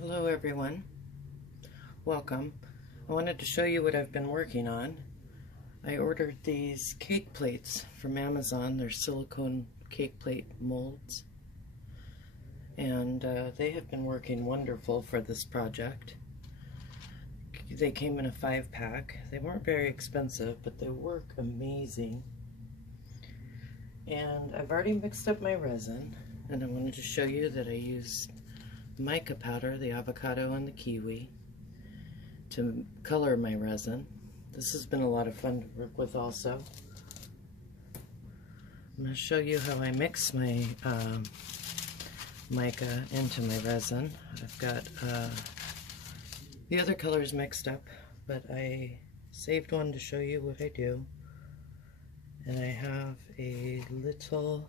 Hello everyone, welcome. I wanted to show you what I've been working on. I ordered these cake plates from Amazon. They're silicone cake plate molds, and they have been working wonderful for this project. They came in a 5-pack. They weren't very expensive, but they work amazing. And I've already mixed up my resin, and I wanted to show you that I used mica powder, the avocado and the kiwi, to color my resin. This has been a lot of fun to work with also. I'm going to show you how I mix my mica into my resin. I've got the other colors mixed up, but I saved one to show you what I do. And I have a little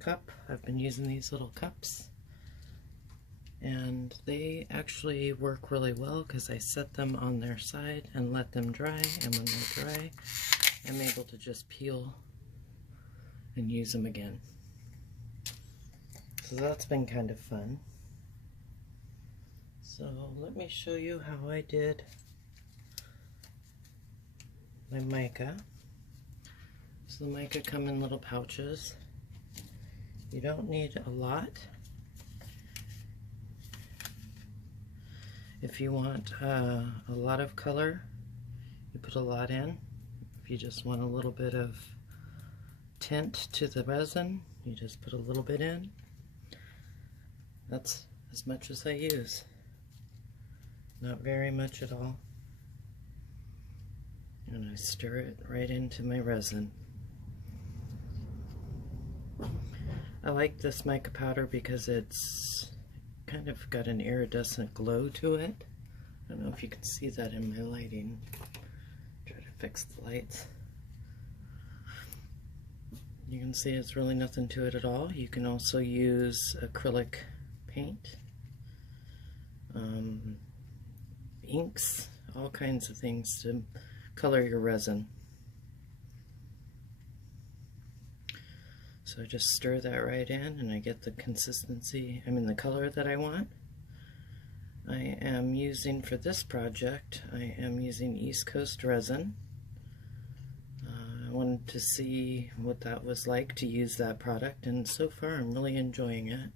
cup. I've been using these little cups, and they actually work really well because I set them on their side and let them dry, and when they're dry I'm able to just peel and use them again. So that's been kind of fun. So let me show you how I did my mica. So the mica come in little pouches. You don't need a lot. If you want a lot of color, you put a lot in. If you just want a little bit of tint to the resin, you just put a little bit in. That's as much as I use. Not very much at all. And I stir it right into my resin. I like this mica powder because it's kind of got an iridescent glow to it. I don't know if you can see that in my lighting. Try to fix the lights. You can see it's really nothing to it at all. You can also use acrylic paint, inks, all kinds of things to color your resin. So I just stir that right in and I get the consistency, the color that I want. I am using, for this project, I am using East Coast resin. I wanted to see what that was like to use that product, and so far I'm really enjoying it.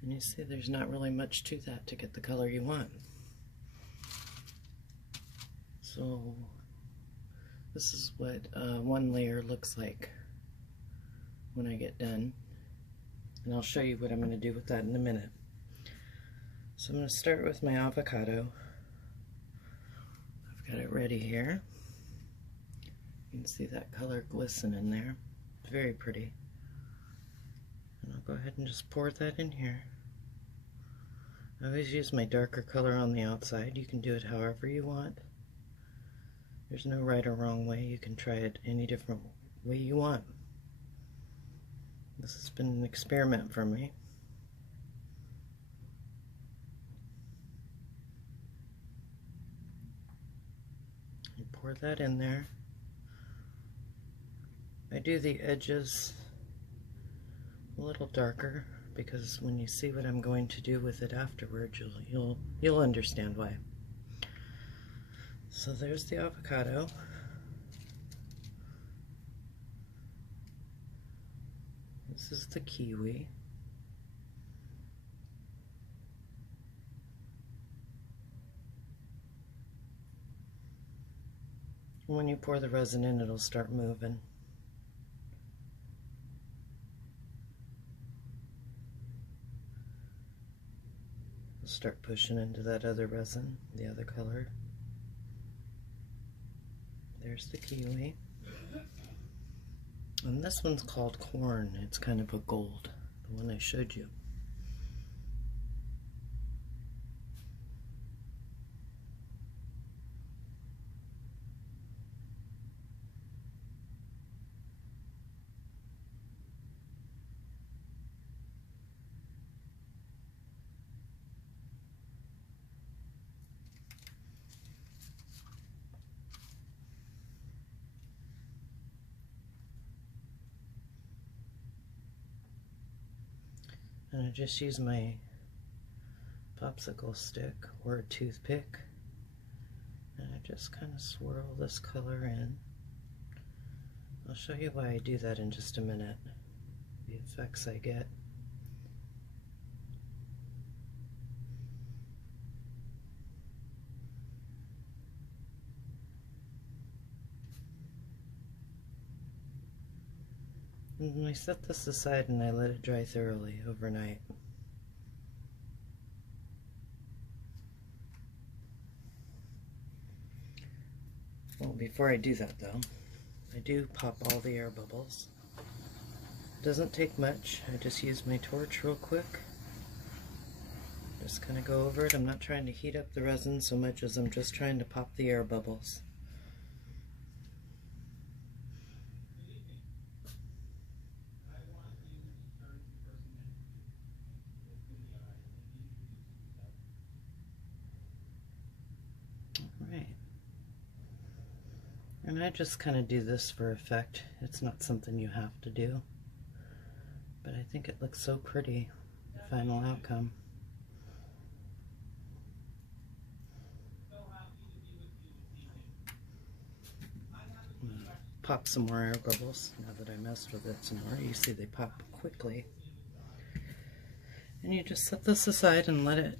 And you see there's not really much to that to get the color you want. So this is what one layer looks like when I get done, and I'll show you what I'm going to do with that in a minute. So I'm going to start with my avocado. I've got it ready here. You can see that color glisten in there. It's very pretty. And I'll go ahead and just pour that in here. I always use my darker color on the outside. You can do it however you want. There's no right or wrong way. You can try it any different way you want. This has been an experiment for me. You pour that in there. I do the edges a little darker because when you see what I'm going to do with it afterwards, you'll understand why. So there's the avocado. This is the kiwi. When you pour the resin in, it'll start moving. It'll start pushing into that other resin, the other color. There's the kiwi. And this one's called corn. It's kind of a gold, the one I showed you. And I just use my popsicle stick or a toothpick, and I just kind of swirl this color in. I'll show you why I do that in just a minute, the effects I get. And I set this aside and I let it dry thoroughly overnight. Well, before I do that though, I do pop all the air bubbles. Doesn't take much. I just use my torch real quick. Just kind of go over it. I'm not trying to heat up the resin so much as I'm just trying to pop the air bubbles. Alright. And I just kind of do this for effect. It's not something you have to do. But I think it looks so pretty, the final outcome. Pop some more air bubbles now that I messed with it some more. You see they pop quickly. And you just set this aside and let it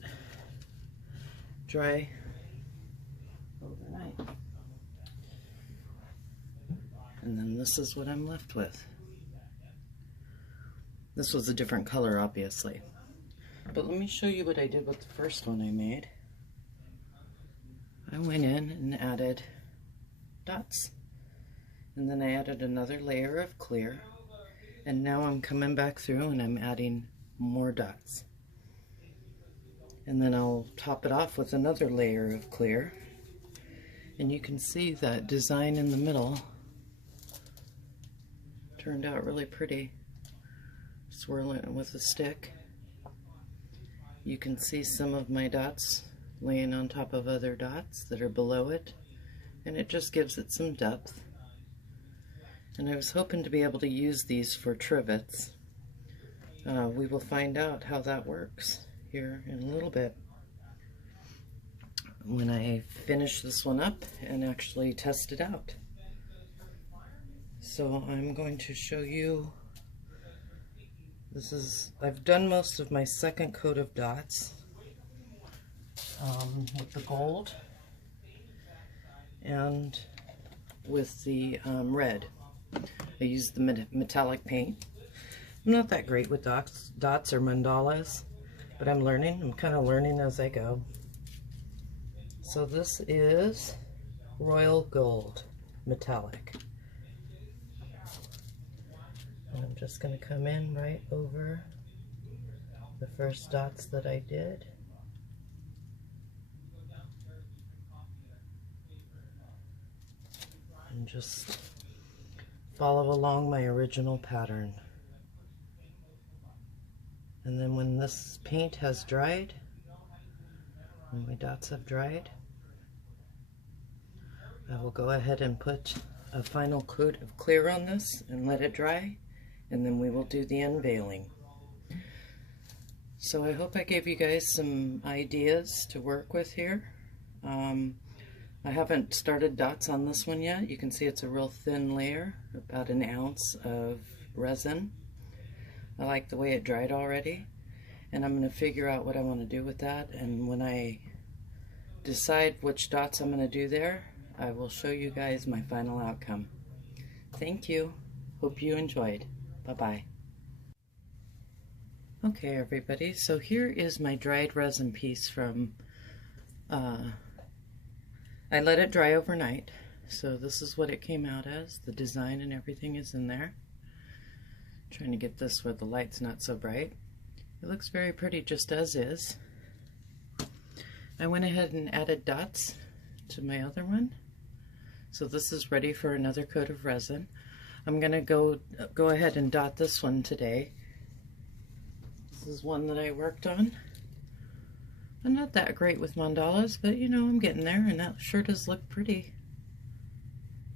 dry overnight. And then this is what I'm left with. This was a different color, obviously. But let me show you what I did with the first one I made. I went in and added dots. And then I added another layer of clear. And now I'm coming back through and I'm adding more dots. And then I'll top it off with another layer of clear. And you can see that design in the middle turned out really pretty. Swirl it with a stick. You can see some of my dots laying on top of other dots that are below it, and it just gives it some depth. And I was hoping to be able to use these for trivets. We will find out how that works here in a little bit when I finish this one up and actually test it out. So I'm going to show you. I've done most of my second coat of dots with the gold and with the red. I used the metallic paint. I'm not that great with dots or mandalas, but I'm learning. I'm kind of learning as I go. So this is royal gold metallic. And I'm just going to come in right over the first dots that I did. And just follow along my original pattern. And then when this paint has dried, when my dots have dried, I will go ahead and put a final coat of clear on this and let it dry. And then we will do the unveiling. So I hope I gave you guys some ideas to work with here. I haven't started dots on this one yet. You can see it's a real thin layer, about an ounce of resin. I like the way it dried already, and I'm going to figure out what I want to do with that, and when I decide which dots I'm going to do there, I will show you guys my final outcome. Thank you. Hope you enjoyed. Bye-bye. Okay, everybody, so here is my dried resin piece from, I let it dry overnight, so this is what it came out as. The design and everything is in there. Trying to get this where the light's not so bright. It looks very pretty just as is. I went ahead and added dots to my other one. So this is ready for another coat of resin. I'm gonna go ahead and dot this one today. This is one that I worked on. I'm not that great with mandalas, but you know, I'm getting there, and that sure does look pretty.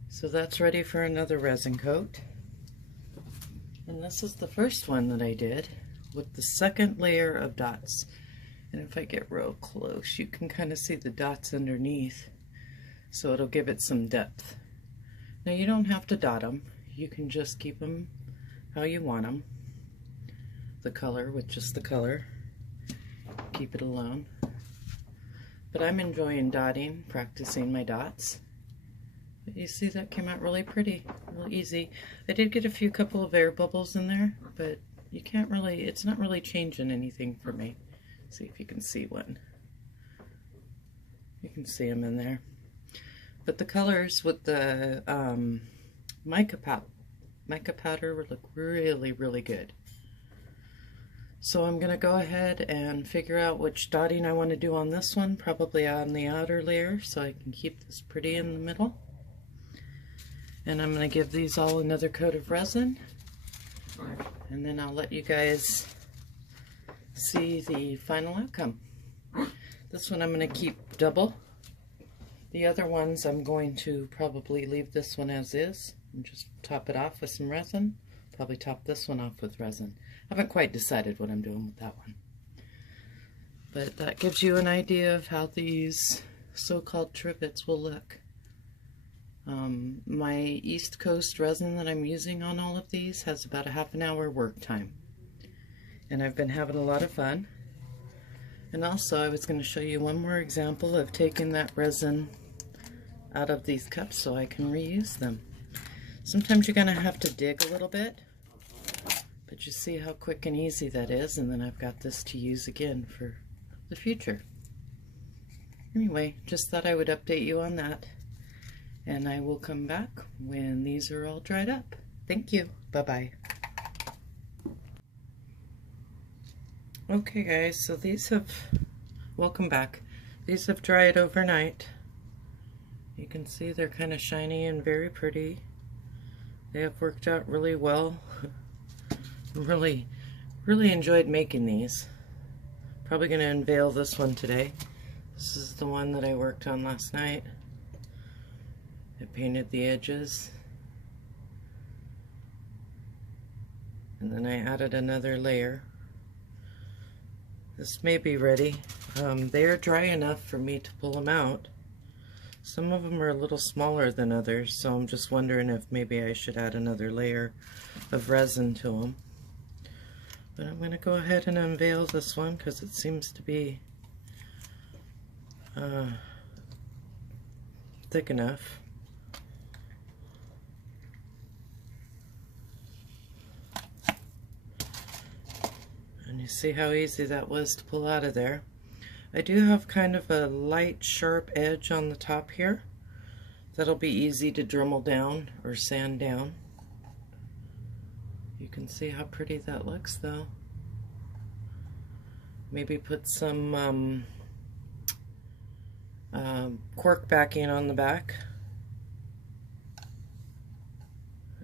So that's ready for another resin coat. And this is the first one that I did with the second layer of dots. And if I get real close, you can kind of see the dots underneath, so it'll give it some depth. Now you don't have to dot them, you can just keep them how you want them. The color with just the color, keep it alone. But I'm enjoying dotting, practicing my dots. But you see that came out really pretty, really easy. I did get a couple of air bubbles in there, but you can't really, it's not really changing anything for me. See if you can see one. You can see them in there. But the colors with the mica powder look really, really good. So I'm going to go ahead and figure out which dotting I want to do on this one, probably on the outer layer, so I can keep this pretty in the middle. And I'm going to give these all another coat of resin, and then I'll let you guys see the final outcome. This one I'm going to keep double. The other ones I'm going to probably leave this one as is and just top it off with some resin. Probably top this one off with resin. I haven't quite decided what I'm doing with that one. But that gives you an idea of how these so-called trivets will look. My East Coast resin that I'm using on all of these has about a half an hour work time. And I've been having a lot of fun. And also I was going to show you one more example of taking that resin out of these cups so I can reuse them. Sometimes you're going to have to dig a little bit, but you see how quick and easy that is, and then I've got this to use again for the future. Anyway, just thought I would update you on that, and I will come back when these are all dried up. Thank you. Bye-bye. Okay guys, so these have, welcome back. These have dried overnight. You can see they're kind of shiny and very pretty. They have worked out really well. really enjoyed making these. Probably going to unveil this one today. This is the one that I worked on last night. I painted the edges. And then I added another layer. This may be ready. They are dry enough for me to pull them out. Some of them are a little smaller than others, so I'm just wondering if maybe I should add another layer of resin to them. But I'm going to go ahead and unveil this one because it seems to be thick enough. And you see how easy that was to pull out of there. I do have kind of a light sharp edge on the top here. That'll be easy to Dremel down or sand down. You can see how pretty that looks though. Maybe put some cork backing on the back.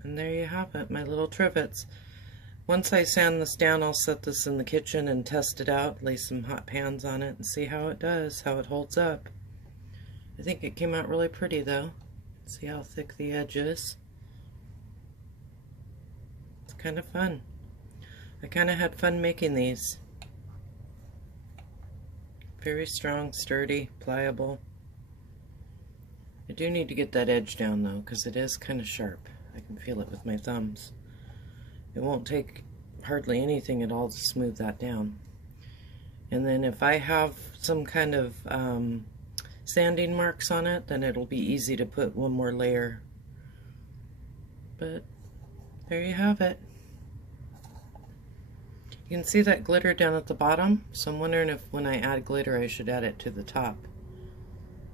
And there you have it, my little trivets. Once I sand this down, I'll set this in the kitchen and test it out, lay some hot pans on it and see how it does, how it holds up. I think it came out really pretty though. See how thick the edge is? It's kind of fun. I kind of had fun making these. Very strong, sturdy, pliable. I do need to get that edge down though, because it is kind of sharp. I can feel it with my thumbs. It won't take hardly anything at all to smooth that down. And then if I have some kind of sanding marks on it, then it'll be easy to put one more layer. But there you have it. You can see that glitter down at the bottom, so I'm wondering if when I add glitter I should add it to the top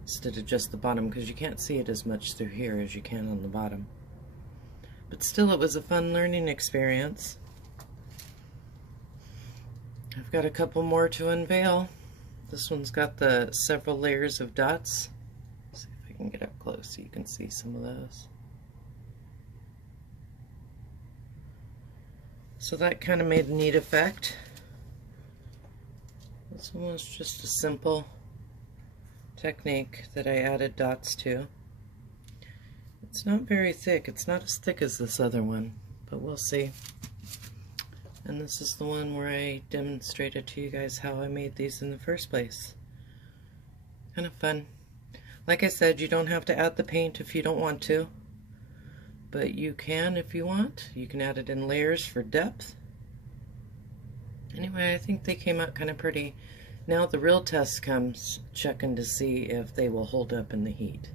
instead of just the bottom, because you can't see it as much through here as you can on the bottom. But still, it was a fun learning experience. I've got a couple more to unveil. This one's got the several layers of dots. Let's see if I can get up close so you can see some of those. So that kind of made a neat effect. This one was just a simple technique that I added dots to. It's not very thick. It's not as thick as this other one, but we'll see. And this is the one where I demonstrated to you guys how I made these in the first place. Kind of fun. Like I said, you don't have to add the paint if you don't want to, but you can if you want. You can add it in layers for depth. Anyway, I think they came out kind of pretty. Now the real test comes, checking to see if they will hold up in the heat.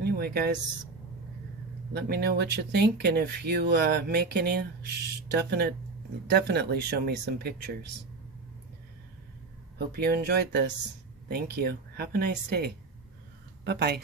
Anyway, guys, let me know what you think, and if you make any, definitely show me some pictures. Hope you enjoyed this. Thank you. Have a nice day. Bye-bye.